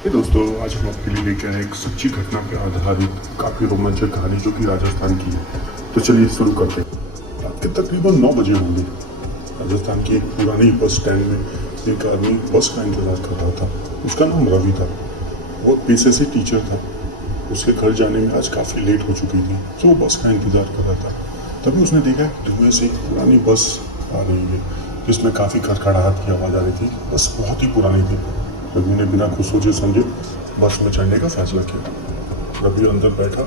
हे दोस्तों, आज हम आपके लिए लेके आए एक सच्ची घटना पर आधारित काफ़ी रोमांचक कहानी जो कि राजस्थान की है। तो चलिए शुरू करते हैं। रात के तकरीबन 9 बजे होंगे। राजस्थान के एक पुरानी बस स्टैंड में एक आदमी बस का इंतजार कर रहा था। उसका नाम रवि था। वो पेशे से टीचर था। उसके घर जाने में आज काफ़ी लेट हो चुकी थी, तो वो बस का इंतजार कर रहा था। तभी उसने देखा कि धुएं से एक पुरानी बस आ रही है जिसमें काफ़ी खड़खड़ाहट की आवाज़ आ रही थी। बस बहुत ही पुरानी थी। रवि ने बिना कुछ सोचे समझे बस में चढ़ने का फैसला किया। रवि अंदर बैठा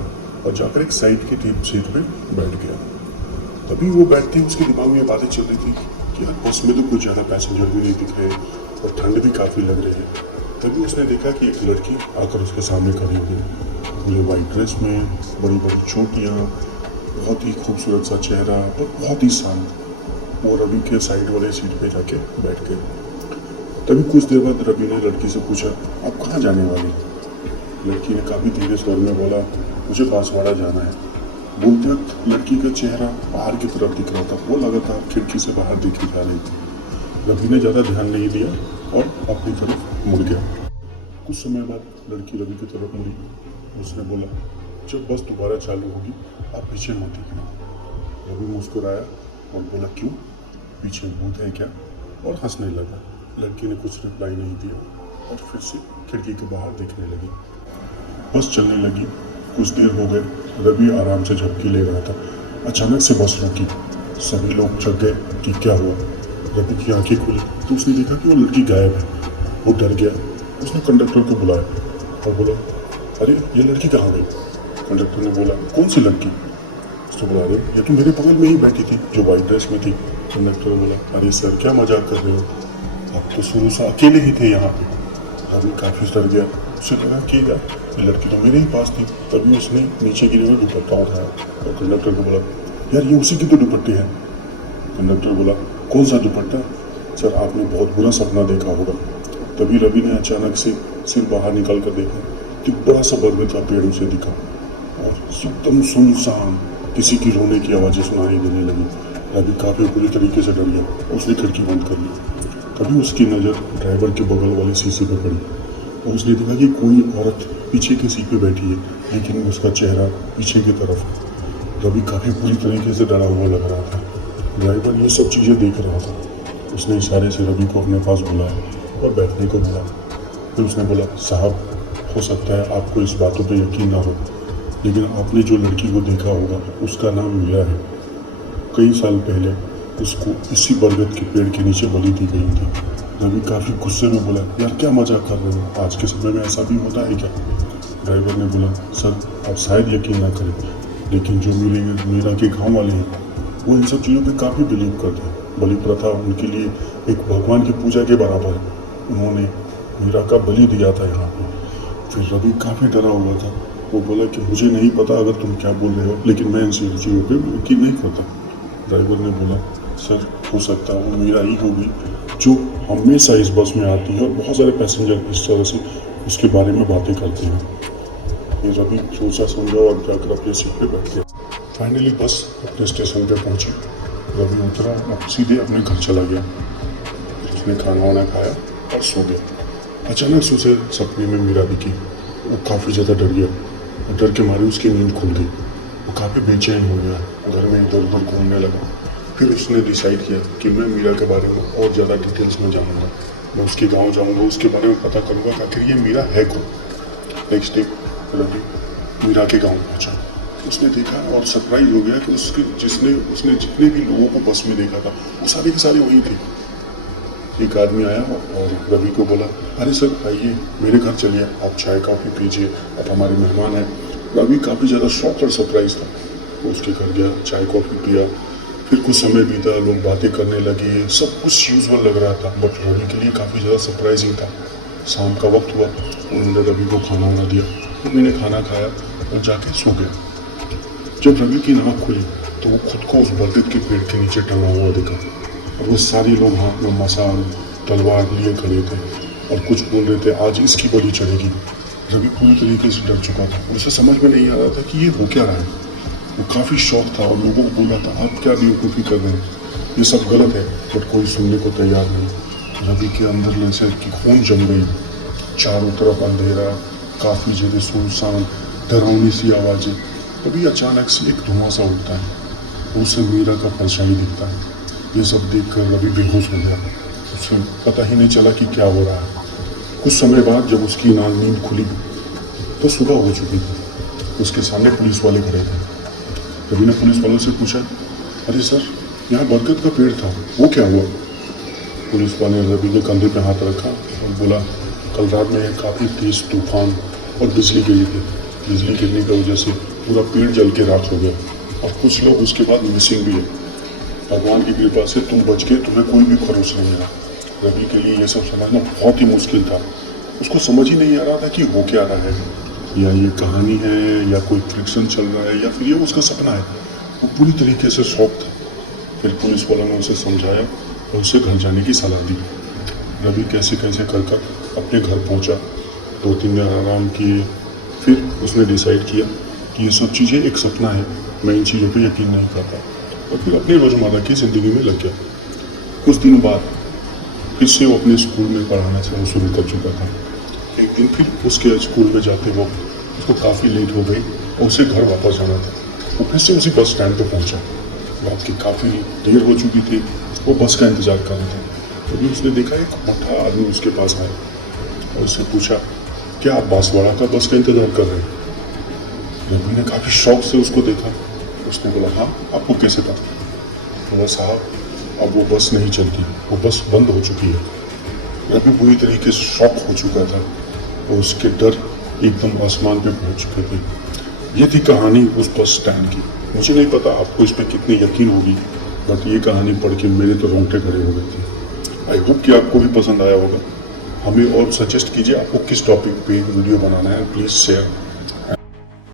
और जाकर एक साइड की सीट पे बैठ गया। तभी वो बैठते ही उसके दिमाग में ये बातें चल रही थी कि यार बस में तो कुछ ज़्यादा पैसेंजर भी नहीं दिख रहे और ठंड भी काफ़ी लग रही है। तभी उसने देखा कि एक लड़की आकर उसके सामने खड़ी हो गई। पूरे वाइट ड्रेस में, बड़ी बड़ी चोटियाँ, बहुत ही खूबसूरत सा चेहरा और बहुत ही शांत। वो रवि के साइड वाले सीट पे जाके बैठ गए। तभी कुछ देर बाद रवि ने लड़की से पूछा, आप कहाँ जाने वाली? लड़की ने काफ़ी धीरे स्वर में बोला, मुझे बांसवाड़ा जाना है। बोलते वक्त लड़की का चेहरा बाहर की तरफ दिख रहा था। वो लगातार खिड़की से बाहर देखी जा रही थी। रवि ने ज़्यादा ध्यान नहीं दिया और अपनी तरफ मुड़ गया। कुछ समय बाद लड़की रवि की तरफ मुड़ी। उसने बोला, जब बस दोबारा चालू होगी आप पीछे मत देखना। रवि मुस्कुराया और बोला, क्यों? पीछे भूत है क्या? और हंसने लगा। लड़की ने कुछ रिप्लाई नहीं दिया और फिर से खिड़की के बाहर देखने लगी। बस चलने लगी। कुछ देर हो गए। रवि आराम से झपकी ले रहा था। अचानक से बस रुकी। सभी लोग जग गए कि क्या हुआ। रवि की आंखें खुली तो उसने देखा कि वो लड़की गायब है। वो डर गया। उसने कंडक्टर को बुलाया और बोला, अरे ये लड़की कहाँ गई? कंडक्टर ने बोला, कौन सी लड़की? उसने बोला, अरे ये तो मेरे बगल में ही बैठी थी जो वाइट ड्रेस में थी। कंडक्टर ने बोला, अरे सर क्या मजाक कर रहे हो, आप तो शुरू से अकेले ही थे यहाँ पे। रवि काफ़ी डर गया। उसे लगा कि यार ये लड़की तो मेरे ही पास थी। तभी उसने नीचे गिरे हुए दुपट्टा उठाया और कंडक्टर को बोला, यार ये उसी की तो दुपट्टी है। कंडक्टर बोला, कौन सा दुपट्टा? सर आपने बहुत बुरा सपना देखा होगा। तभी रवि ने अचानक से सिर बाहर निकाल कर देखा कि बड़ा सा बरगद का पेड़ उसे दिखा और एकदम सुनसान किसी की रोने की आवाज़ें सुनाई देने लगी। रवि काफ़ी बुरी तरीके से डर गया। उसने खिड़की बंद कर ली। तभी उसकी नज़र ड्राइवर के बगल वाले शीशे पर पड़ी और उसने देखा कि कोई औरत पीछे की सीट पे बैठी है, लेकिन उसका चेहरा पीछे की तरफ है। रवि काफ़ी बुरी तरीके से डरा हुआ लग रहा था। ड्राइवर ये सब चीज़ें देख रहा था। उसने इशारे से रवि को अपने पास बुलाया और बैठने को बोला। फिर उसने बोला, साहब हो सकता है आपको इस बातों पर यकीन ना हो, लेकिन आपने जो लड़की को देखा होगा उसका नाम मीरा है। कई साल पहले उसको इसी बरगद के पेड़ के नीचे बलि दी गई थी। रवि काफ़ी गुस्से में बोला, यार क्या मजाक कर रहे हो, आज के समय में ऐसा भी होता है क्या? ड्राइवर ने बोला, सर आप शायद यकीन ना करें, लेकिन जो मिलेंगे मीरा के गांव वाले हैं वो इन सब चीज़ों पे काफ़ी बिलीव करते हैं। बलि प्रथा उनके लिए एक भगवान की पूजा के बराबर है। उन्होंने मीरा का बलि दिया था यहाँ पे। फिर रवि काफ़ी डरा हुआ था। वो बोला कि मुझे नहीं पता अगर तुम क्या बोल रहे हो, लेकिन मैं इन चीज़ों पर यकीन नहीं करता। ड्राइवर ने बोला, सर हो सकता है वो मीरा ही होगी जो हमेशा इस बस में आती है और बहुत सारे पैसेंजर इस तरह से उसके बारे में बातें करते हैं। ये रवि सोचा समझा और जाकर अपने सीट पे बैठ गया। फाइनली बस अपने स्टेशन पे पहुंची। रवि उतरा और सीधे अपने घर चला गया। उसने खाना वाना खाया और सो गया। अचानक से उसे सपने में मीरा दिखी। वो काफ़ी ज़्यादा डर गया और डर के मारे उसकी नींद खुल गई। वो काफ़ी बेचैन हो गया, घर में इधर उधर घूमने लगा। फिर उसने डिसाइड किया कि मैं मीरा के बारे में और ज़्यादा डिटेल्स में जानूंगा। मैं उसके गांव जाऊंगा, उसके बारे में पता करूंगा कि आखिर ये मीरा है कौन। नेक्स्ट डे रवि मीरा के गांव पहुंचा। उसने देखा और सरप्राइज हो गया कि उसने जितने भी लोगों को बस में देखा था वो सारे के सारे वही थे। एक आदमी आया और रवि को बोला, अरे सर आइए मेरे घर चलिए, आप चाय कॉफ़ी पीजिए, आप हमारे मेहमान हैं। रवि काफ़ी ज़्यादा शॉक और सरप्राइज था। वो उसके घर गया, चाय कॉफ़ी पिया। फिर कुछ समय बीता, लोग बातें करने लगे, सब कुछ यूजुअल लग रहा था, बट रवि के लिए काफ़ी ज़्यादा सरप्राइजिंग था। शाम का वक्त हुआ, उन्होंने रवि को खाना वाना दिया। रवि ने खाना खाया और जाके सो गया। जब रवि की आँख खुली तो वो खुद को उस बरगद के पेड़ के नीचे टंगा हुआ दिखा और वो सारे लोग हाथ में मसाल तलवार लिए खड़े थे और कुछ बोल रहे थे, आज इसकी बलि चढ़ेगी। रवि पूरी तरीके से डर चुका था। उसे समझ में नहीं आ रहा था कि ये हो क्या रहा है। वो काफ़ी शौक था और लोगों को बोला था, आप क्या बेवकूफ़ी कर रहे हैं, ये सब गलत है, बट कोई सुनने को तैयार नहीं। रवि के अंदर जैसे कि खून जम गई। चारों तरफ अंधेरा, काफ़ी जगह सुनसान, डरावनी सी आवाज़ें। तभी अचानक से एक धुआं सा उठता है, उसे मीरा का परछाई दिखता है। ये सब देखकर रवि बेहोश हो गया। उसे पता ही नहीं चला कि क्या हो रहा है। कुछ समय बाद जब उसकी नींद खुली तो सुबह हो चुकी थी। उसके सामने पुलिस वाले खड़े थे। रवि ने पुलिस वालों से पूछा, अरे सर, यहाँ बरगद का पेड़ था, वो क्या हुआ? पुलिस वाले ने रवि के कंधे पे हाथ रखा और बोला, कल रात में काफ़ी तेज तूफान और बिजली गिरी थी। बिजली गिरने की वजह से पूरा पेड़ जल के राख हो गया और कुछ लोग उसके बाद मिसिंग भी है। भगवान की कृपा से तुम बच गए, तुम्हें कोई भी खरोच नहीं मिला। रवि के लिए यह सब समझना बहुत ही मुश्किल था। उसको समझ ही नहीं आ रहा था कि हो क्या रहा है, या ये कहानी है, या कोई फ्रिक्शन चल रहा है, या फिर ये उसका सपना है। वो पूरी तरीके से शॉक था। फिर पुलिस वालों ने उसे समझाया और उसे घर जाने की सलाह दी। रवि कैसे कैसे कर अपने घर पहुंचा। 2-3 दिन आराम किए। फिर उसने डिसाइड किया कि ये सब चीज़ें एक सपना है, मैं इन चीज़ों पे यकीन नहीं करता, और फिर अपनी रोज़मर्रा की ज़िंदगी में लग गया। कुछ दिन बाद फिर से वो अपने स्कूल में पढ़ाना शुरू कर चुका था। एक दिन फिर उसके स्कूल में जाते वक्त उसको काफ़ी लेट हो गई और उसे घर वापस जाना था। वो फिर से उसी बस स्टैंड पर पहुंचा। रात की काफ़ी देर हो चुकी थी। वो बस का इंतज़ार कर रहा था। तभी उसने देखा एक मोटा आदमी उसके पास आया और उससे पूछा, क्या आप बांसवाड़ा का बस का इंतज़ार कर रहे हैं? रवि ने काफ़ी शौक से उसको देखा। उसने बोला, हाँ, आपको कैसे पता? बोला, साहब, अब वो बस नहीं चलती, वो बस बंद हो चुकी है। रवि पूरी तरीके से शॉक हो चुका था और उसके डर एकदम आसमान पे पहुंच चुके थे। ये थी कहानी उस बस स्टैंड की। मुझे नहीं पता आपको इस पर कितनी यकीन होगी, बट ये कहानी पढ़ के मेरे तो रोंगटे खड़े हो गए थे। आई होप कि आपको भी पसंद आया होगा। हमें और सजेस्ट कीजिए आपको किस टॉपिक पे वीडियो बनाना है, प्लीज़ शेयर।